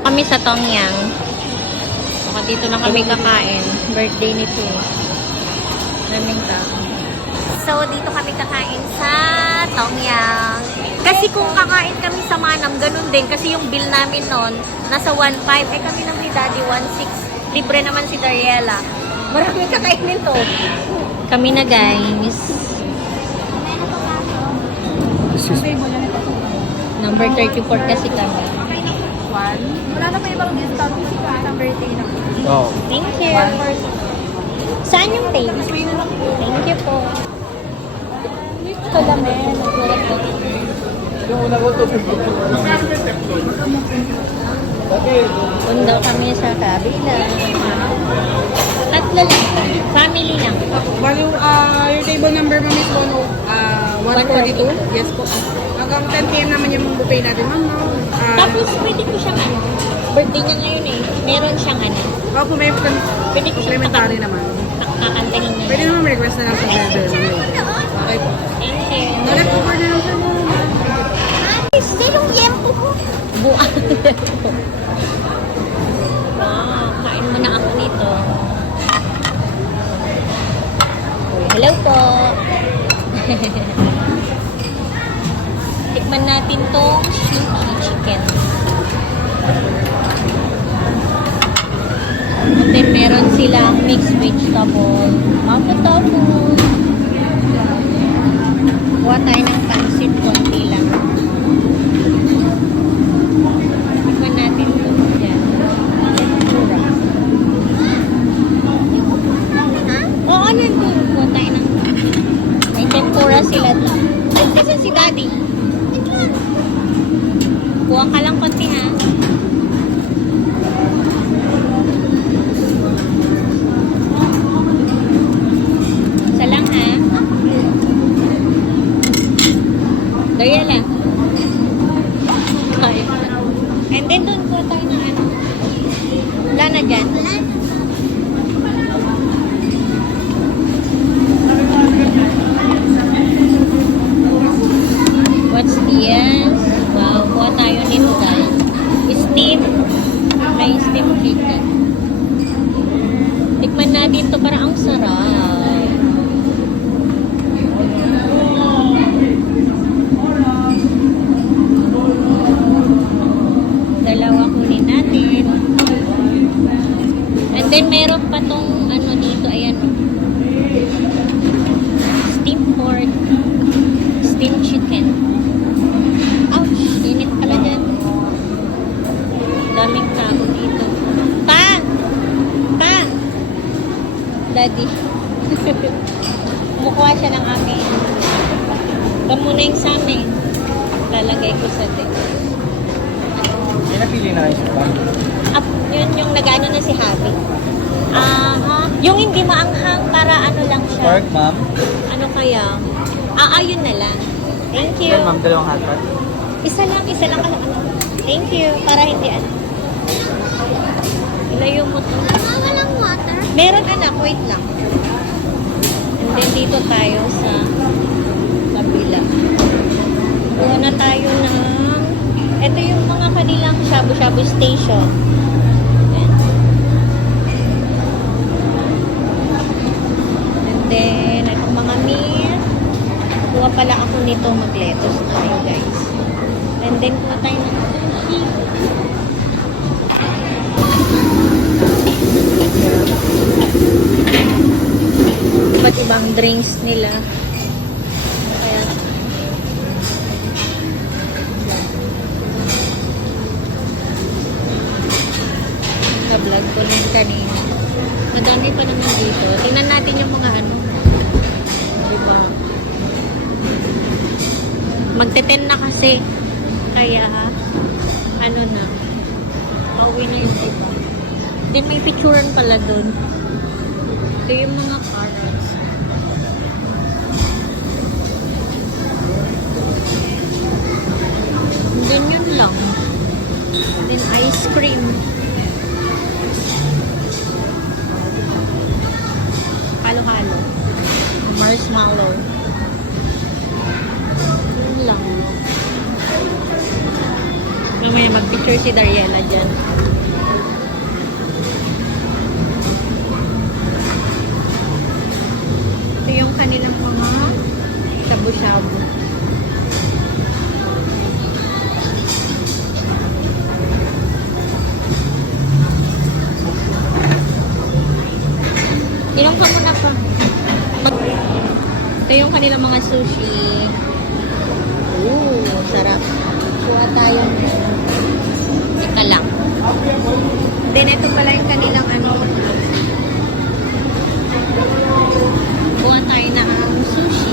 Kami sa Tongyang. Baka dito na kami kakain. Birthday nito eh. Maraming tao. So, dito kami kakain sa Tongyang. Kasi kung kakain kami sa Manam, ganun din. Kasi yung bill namin noon, nasa 1.5. Eh kami nang ni Daddy, 1.6. Libre naman si Dariela. Maraming kakainin to. Kami na guys. Number 34 kasi kami. Wala na pa ibang discount kasi sa birthday na. Oh. Thank you. Saan yung tape? Thank you po. Ito lang eh. Yung una ko, 250. Pundaw kami sa kabila. Tatlo lang. Family lang. Bali, your table number ma'am is 142? Yes po. Hanggang 10 p.m. naman yung buffet natin ma'am. Tapos pwede ko siyang ano. Birthday niya ngayon eh. Meron siyang ano. Opo, may Pwede ko siyang complementary naman. kakantahin na. Pwede naman request na lang sa server. Okay po. Thank you. Nalap over na lang sa mga. Silong yempo ko. Buang yempo. Wow, kain muna ako nito. Hello po. Tikman natin tong Shinki chicken. And then meron silang mixed vegetable. Mango tofu. Kuha tayo ng pansit, konti lang. Tikman natin ito. Yan. Tempura. Oo, nandun. Kuha tayo ng... May tempura sila doon. Kasi si Daddy. Kuha ka lang konti ha. Isa lang ha. Dariela. Okay. And then doon kuha tayo ng ano. Wala na dyan. What's this? Wow, kuha tayo nito guys. Steam. May steam chicken. Tikman natin to para ang sarap. Dalawa kunin natin. And then meron pa tong ano dito. Ayan. Steam pork. Steam chicken. Ouch! Init pala dyan. Daming tao dito. Pa! Pa! Daddy. Kumukuha siya ng amin. Ito muna yung sa amin. Lalagay ko sa din. May napili na kayo sa Yun yung nag-ano na si Happy. Yung hindi maanghang para ano lang siya. pork, ma'am. Ano kaya? Yun na lang. Thank you. Yan, ma'am, dalawang hot pot. Isa lang. Ano. Thank you. Para hindi ano. Ilayo mo to. Walang water? Meron anak. Wait lang. And then dito tayo sa kabila. Kuha na tayo ng ito yung mga kanilang shabu-shabu station. Ayan. And then itong mga meat. Kuha pala ako nito, mag-lettuce na rin guys. And then kuha tayo ng sushi. Iba't ibang drinks nila. Kaya na-vlog ko lang kanina. Madami pa naman dito. Tingnan natin yung mga ano. Diba? Magte-10 na kasi. Kaya, ano na. Pauwi na yung iba. Then may picturean pala dun. Ito yung mga carrots. Ganyan lang. Then ice cream. Halo-halo. Marshmallow. Yun lang. Mamaya mag-picture si Dariela dyan. Ito yung kanilang mga shabu-shabu. Inom ka muna pa. Ito yung kanilang mga sushi. Ooh, sarap. Kuha tayo. Ika lang. Then, ito pala yung kanilang ano. Kuha tayo na ang sushi.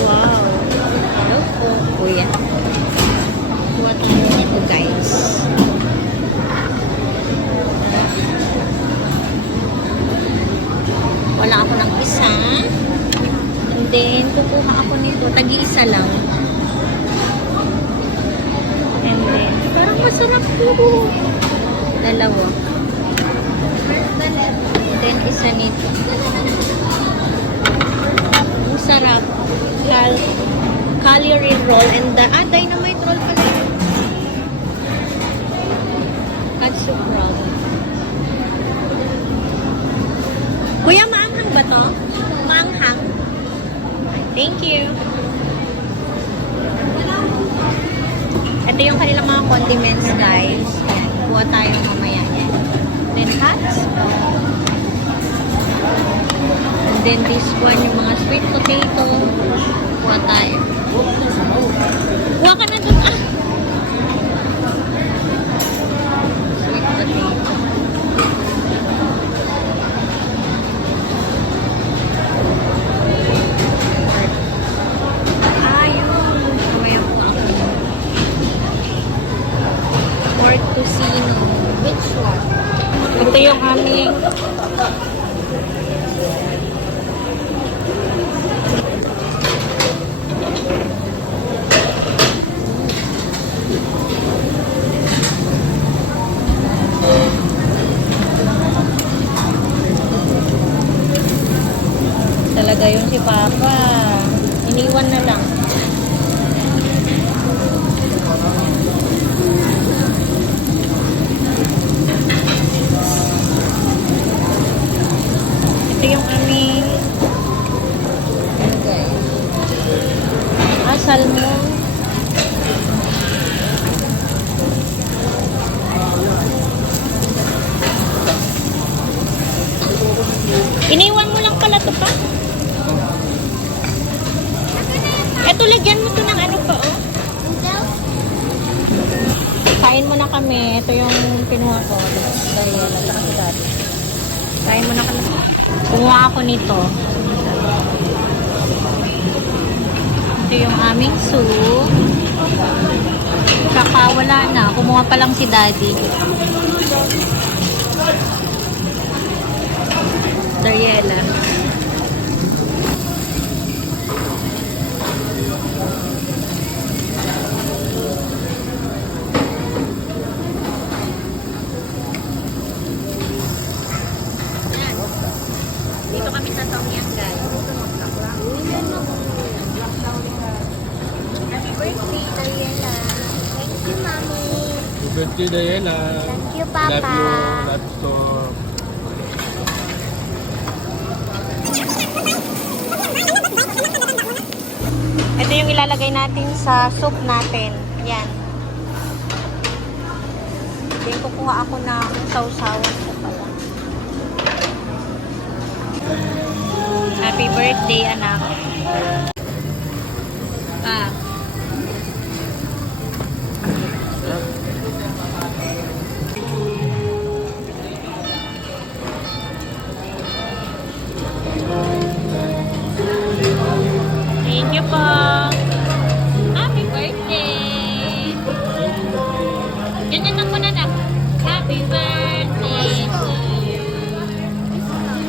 Wow. Hello po, kuya. Kuha tayo nito, guys. Wala ako ng isa. And then, kukuha ako nito. Tagi-isa lang. And then, parang masarap po. Dalawa. And then, isa nito. Ang sarap. Calorie roll. And the, dynamite roll pala. Katsup roll. Kuya, maanghang ba to? Maanghang. Thank you. Ito yung kanilang mga condiments, guys. Ayan, kuha tayo mamaya yan. Then hats. And then this one, yung mga sweet potato. Kuha tayo. Kuha ka na dun. Sweet potato. Tocino. Which one? Ito yung aming talaga yun si Papa. Iniwan na lang. Ito yung aming salmon. Iniwan mo lang pala ito pa. Ito, lagyan mo ito ng ano pa, oh. Kain mo na kami. Ito yung pinuha ko. Dahil, saka si Daddy. Kain mo na kami. Kumuha ako nito. Ito yung aming soup. Saka wala na. Kumuha pa lang si Daddy. Dariela. Dito kami sa Tongyang, guys. Happy birthday, Dariela. Thank you, Mommy. Happy birthday, Dayela. Thank you, Papa. Love you. Lots to. Ito yung ilalagay natin sa soup natin. Yan. Then, kukuha ako ng sausawan ko pala. Happy birthday, anak. Ah. Thank you po. Happy birthday. Ganyan lang muna na. Happy birthday to you.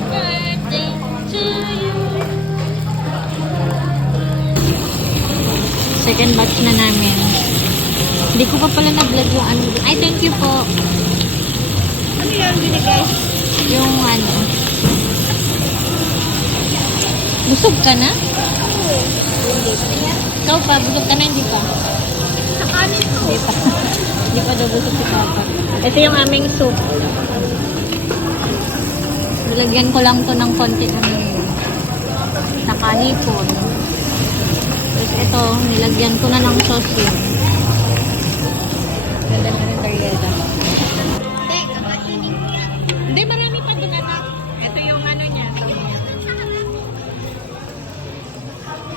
Birthday to you. Second batch na namin. Hindi ko pa pala na-vlog yung ano. Ay, thank you po. Ano yan binigay? Yung ano. Busog ka na? Ikaw pa, busog ka na, hindi pa? Sa kanin to. Hindi pa. Hindi pa daw busog si Papa. Ito yung aming soup. Nilagyan ko lang to ng konti ng nakanipon. Tapos ito, nilagyan ko na ng sauce yun. Ganda na rin Dariela. Hindi, marami pa doon anak. Ito yung ano niya.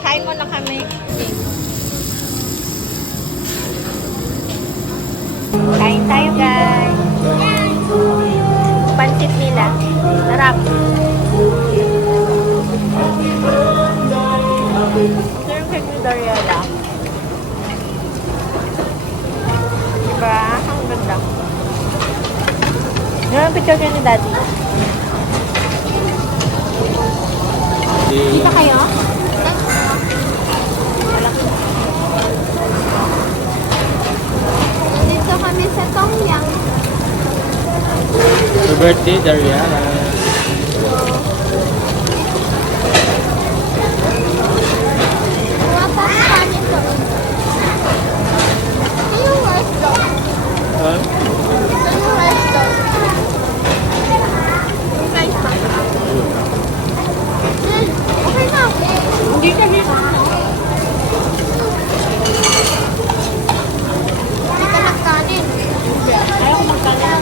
Kain mo na kami. Kain tayo guys. Pansit nila. Sarap. Ito yung cake ni Dariela. Diba? Ang ganda. Ano yung picture niya ni Daddy? Dito kayo? Dito kami sa Tongyang. Happy birthday, Dariana. Wala pa sa nito. Ito yung restaurant. Ha? Ito yung restaurant. Nice ba? Okay na. Hindi ka dito. Hindi ka nagkanin. Ayaw ko magkanin.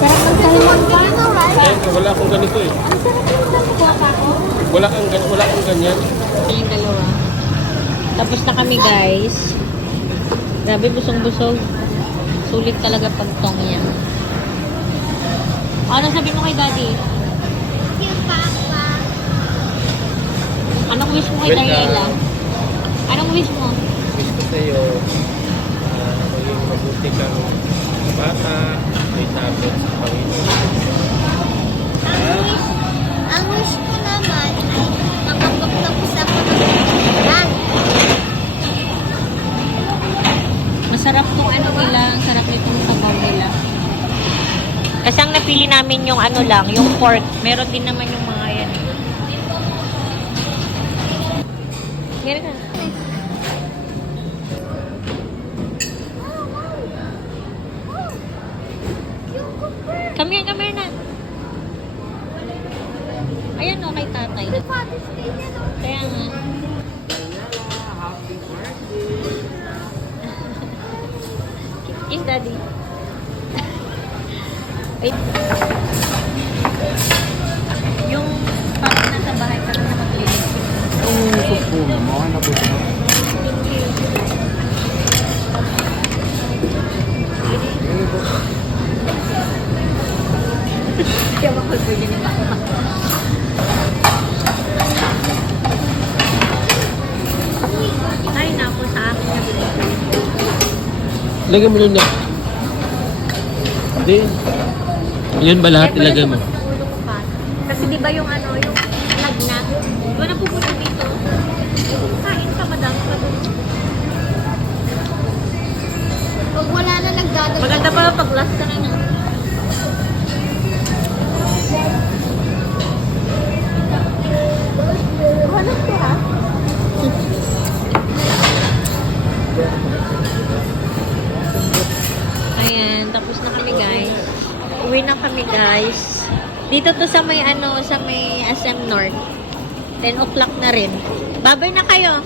Sarap ng kalimon ka, no, right? Eh, wala akong ganito eh. Ang sarap yung kuha pa ako. Wala akong ganyan. Yung dalawa. Tapos na kami, guys. Grabe, busong-busog. Sulit talaga pag Tongyang. Ano sabi mo kay Daddy? Anong wish mo kay Welcome. Dariela? Anong wish mo? Wish ko sa'yo, maging mabuti kang bata, may sabot sa Panginoon. Ang wish ko naman ay makapagtapos ako ng pag-aaral. Masarap tong ano nila. Ang sarap nitong sabaw nila. Kasi ang napili namin yung ano lang, yung pork. Meron din naman yung mga yan. Meron ka. Come here na. Ayan o, kay tatay. Father's Day na no? Kaya nga. Kiss daddy. Wait. Yung pag nasa bahay ka na maglinis. Kaya makulpul din yung bako. Ay, naku, sa akin na binigay. Lagyan mo nun na. Hindi. Yan ba lahat ilagay mo? Kasi di ba yung ano, yung lagnat, doon na pupunta dito. Kain ka, madami pa doon. Pag wala na nagdadagdag. Maganda pa pag last ka na na. Hanap ko ha? Ayan, tapos na kami guys. Uwi na kami guys. Dito to sa may ano, sa may SM North. 10 o'clock na rin. Babay na kayo.